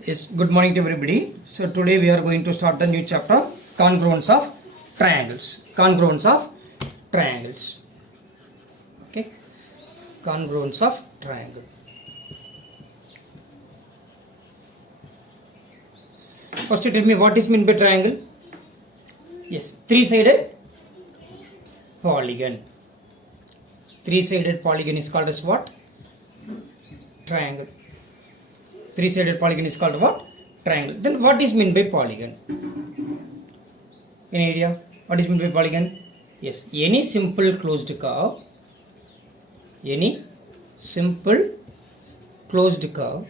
Yes, good morning to everybody. So today we are going to start the new chapter, congruence of triangles. Congruence of triangles. Okay, congruence of triangle. First, tell me what is meant by triangle. Yes, three-sided polygon. Three-sided polygon is called as what? Triangle. Three-sided polygon is called what? Triangle. Then what is meant by polygon? Any idea? What is meant by polygon? Yes, any simple closed curve. Any simple closed curve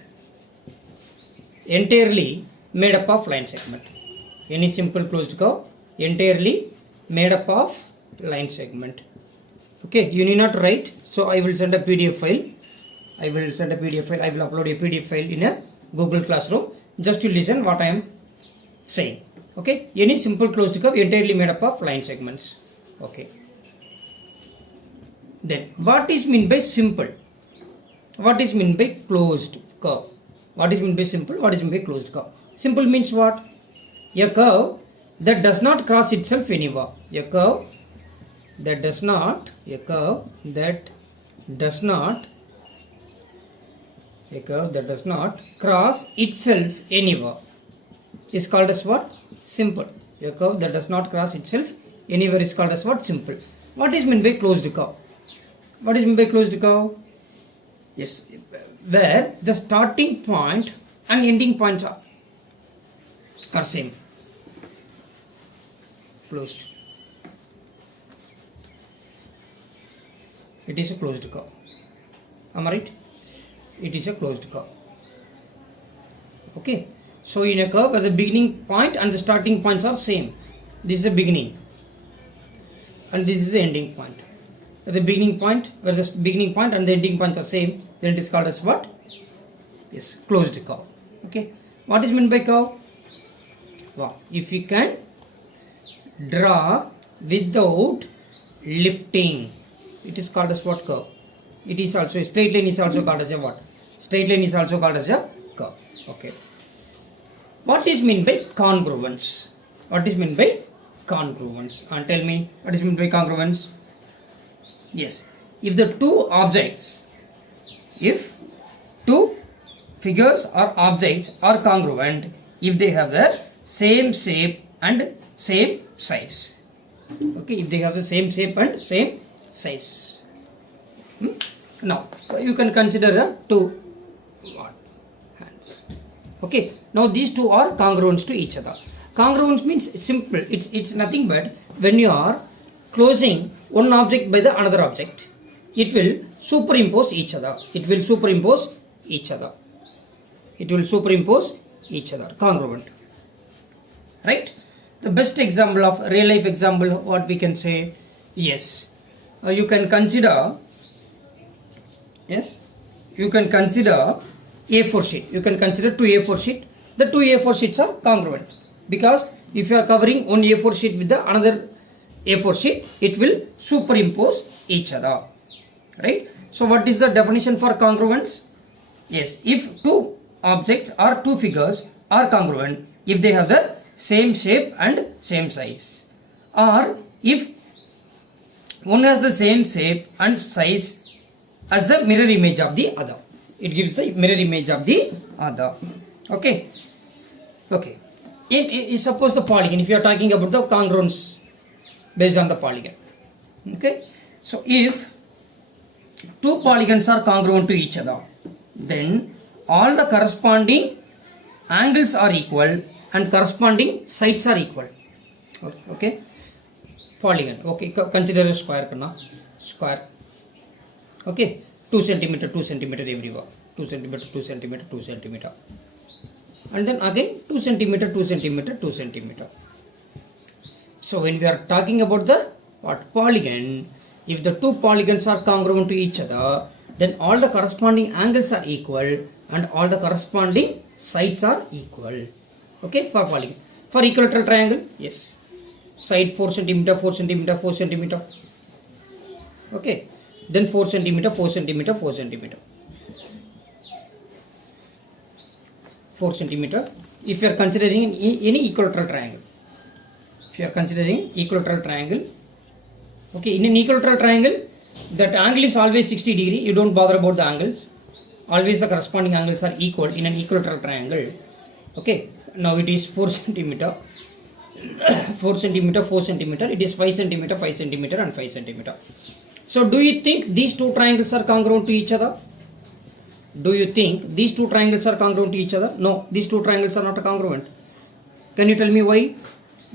entirely made up of line segment. Any simple closed curve entirely made up of line segment. Okay, you need not write. So I will send a PDF file. I will upload a PDF file in a Google Classroom. Just to listen what I am saying. Okay, any simple closed curve entirely made up of line segments. Okay. Then what is meant by simple? What is meant by closed curve? What is meant by simple? What is meant by closed curve? Simple means what? A curve that does not cross itself anywhere. A curve that does not cross itself anywhere is called as what? Simple. A curve that does not cross itself anywhere is called as what? Simple. What is meant by closed curve? What is meant by closed curve? Yes, where the starting point and ending points are same. Closed. It is a closed curve. Am I right? It is a closed curve. Okay. So in a curve where the beginning point and the starting points are same, this is the beginning, and this is the ending point. Where the beginning point and the ending points are same, then it is called as what? Yes, closed curve. Okay. What is meant by curve? Wow. If you can draw without lifting, it is called as what? Curve. It is also a straight line is also called as a what? Straight line is also called as a curve. Okay. What is meant by congruence? What is meant by congruence? And tell me what is meant by congruence? Yes. If two figures or objects are congruent, if they have the same shape and same size. Okay, if they have the same shape and same size. Now you can consider two hands. Okay, now these two are congruent to each other. Congruence means simple. It's nothing but when you are closing one object by the another object, it will superimpose each other. Congruent. Right? The best example of real life example, what we can say? Yes. You can consider A4 sheet. You can consider two A4 sheet. The two A4 sheets are congruent because if you are covering one A4 sheet with the another A4 sheet, it will superimpose each other. Right? So what is the definition for congruence? Yes, if two objects or two figures are congruent, if they have the same shape and same size, or if one has the same shape and size as the mirror image of the other, it gives the mirror image of the other. Okay. Suppose the polygon, if you are talking about the congruence based on the polygon. Okay, so if two polygons are congruent to each other, then all the corresponding angles are equal and corresponding sides are equal. Okay, polygon. Okay, consider a square. Okay, 2 centimeter everywhere. 2 centimeter, 2 centimeter, 2 centimeter, and then again 2 centimeter, 2 centimeter, 2 centimeter. So when we are talking about the polygon, if the two polygons are congruent to each other, then all the corresponding angles are equal and all the corresponding sides are equal. Okay, for polygon. For equilateral triangle, yes, side 4 centimeter, 4 centimeter, 4 centimeter. Okay, then 4 centimeter, 4 centimeter, 4 centimeter. 4 centimeter. If you are considering any equilateral triangle, if you are considering equilateral triangle, okay, in an equilateral triangle, that angle is always 60 degree. You don't bother about the angles. Always the corresponding angles are equal in an equilateral triangle. Okay, now it is 4 centimeter. 4 centimeter, 4 centimeter. It is 5 centimeter, 5 centimeter, and 5 centimeter. So, do you think these two triangles are congruent to each other? Do you think these two triangles are congruent to each other? No, these two triangles are not congruent. Can you tell me why?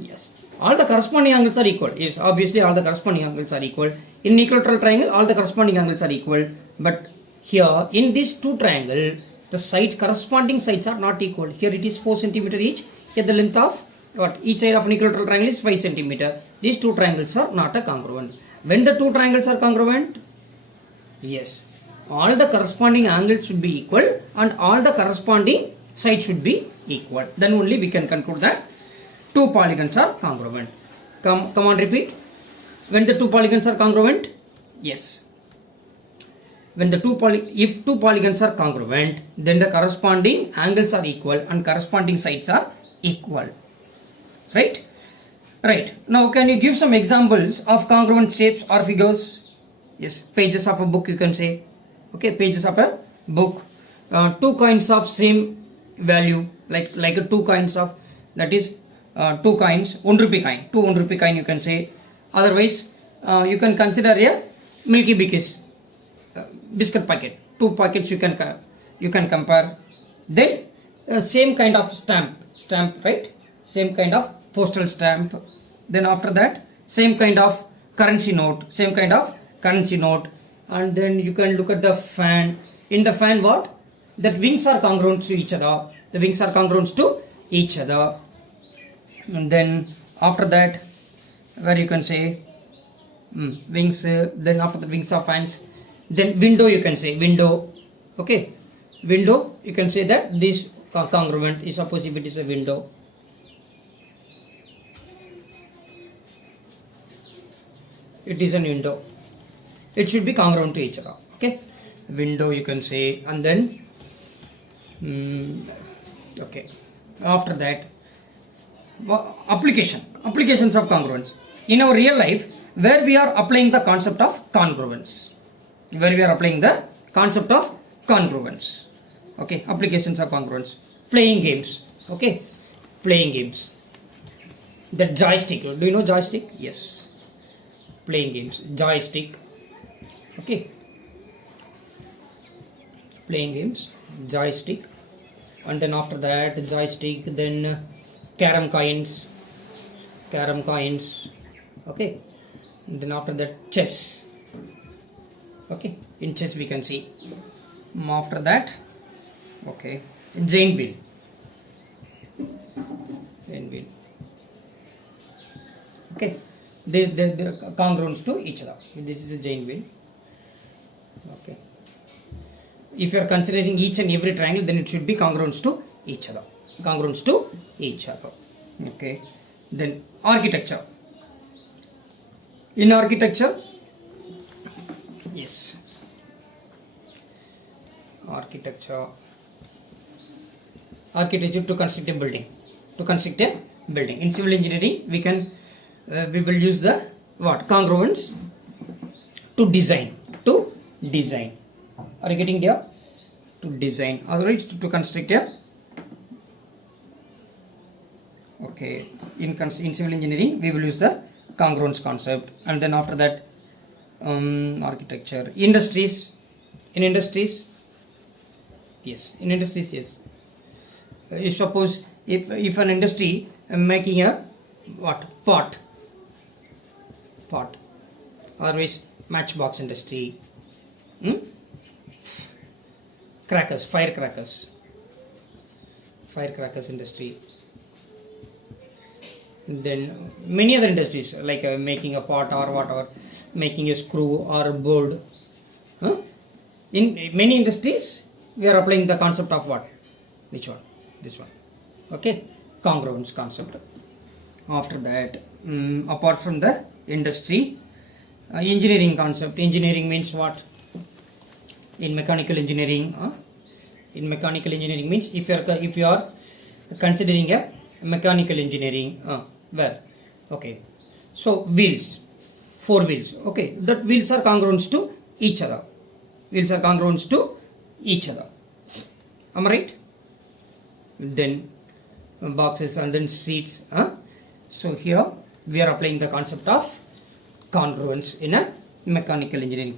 Yes, all the corresponding angles are equal. Yes, obviously all the corresponding angles are equal. In an equilateral triangle, all the corresponding angles are equal. But here, in this two triangle, the sides, corresponding sides are not equal. Here it is 4 centimeter each. Here the length of what? Each side of an equilateral triangle is 5 centimeter. These two triangles are not congruent. When the two triangles are congruent, yes, all the corresponding angles should be equal and all the corresponding sides should be equal. Then only we can conclude that two polygons are congruent. Come on, repeat. When the two polygons are congruent, yes. When the if two polygons are congruent, then the corresponding angles are equal and corresponding sides are equal. Right? Right. Now, can you give some examples of congruent shapes or figures? Yes, pages of a book you can say. Okay, pages of a book. Two coins of same value, like two coins of, that is two coins, 1 rupee coin, 2 1 rupee coin you can say. Otherwise, you can consider a Milky Bikis biscuit packet. Two packets you can compare. Then same kind of stamp, right? Same kind of postal stamp. Then after that, same kind of currency note, and then you can look at the fan. In the fan, what? The wings are congruent to each other. The wings are congruent to each other. And then after that, where you can say wings. Then after the wings are fans. Then window you can say window. Okay, window you can say that this congruent is, suppose if it is a window. It is an window. It should be congruent to each other. Okay, window you can say, and then okay. After that, applications of congruence in our real life, where we are applying the concept of congruence. Okay, applications of congruence. Playing games. Okay, playing games. The joystick. Do you know joystick? Yes. Playing games. Joystick. Okay. Playing games. Joystick. And then after that, joystick. Then carom coins. Okay. And then after that, chess. Okay. In chess we can see. After that, okay, giant wheel. Okay, they congruent to each other. This is a giant wheel. Okay, if you are considering each and every triangle, then it should be congruent to each other. Okay, then architecture. In architecture, yes, architecture to construct a building. In civil engineering, we will use the what? Congruence to design. Are you getting there? To design. Otherwise, to construct a. Okay. In civil engineering, we will use the congruence concept, and then after that, architecture. Industries. In industries, yes. Suppose if an industry making a what? Pot. Otherwise, matchbox industry. Firecrackers industry. Then many other industries like making a pot or whatever, making a screw or a board. In many industries, we are applying the concept of what? Which one? This one. Okay, congruence concept. After that, apart from the industry, engineering concept. Engineering means what? In mechanical engineering, in mechanical engineering means if you are considering a mechanical engineering where okay, so wheels, 4 wheels, okay, that wheels are congruent to each other, wheels are congruent to each other, am I right? Then boxes and then seats, so here we are applying the concept of congruence in a mechanical engineering field.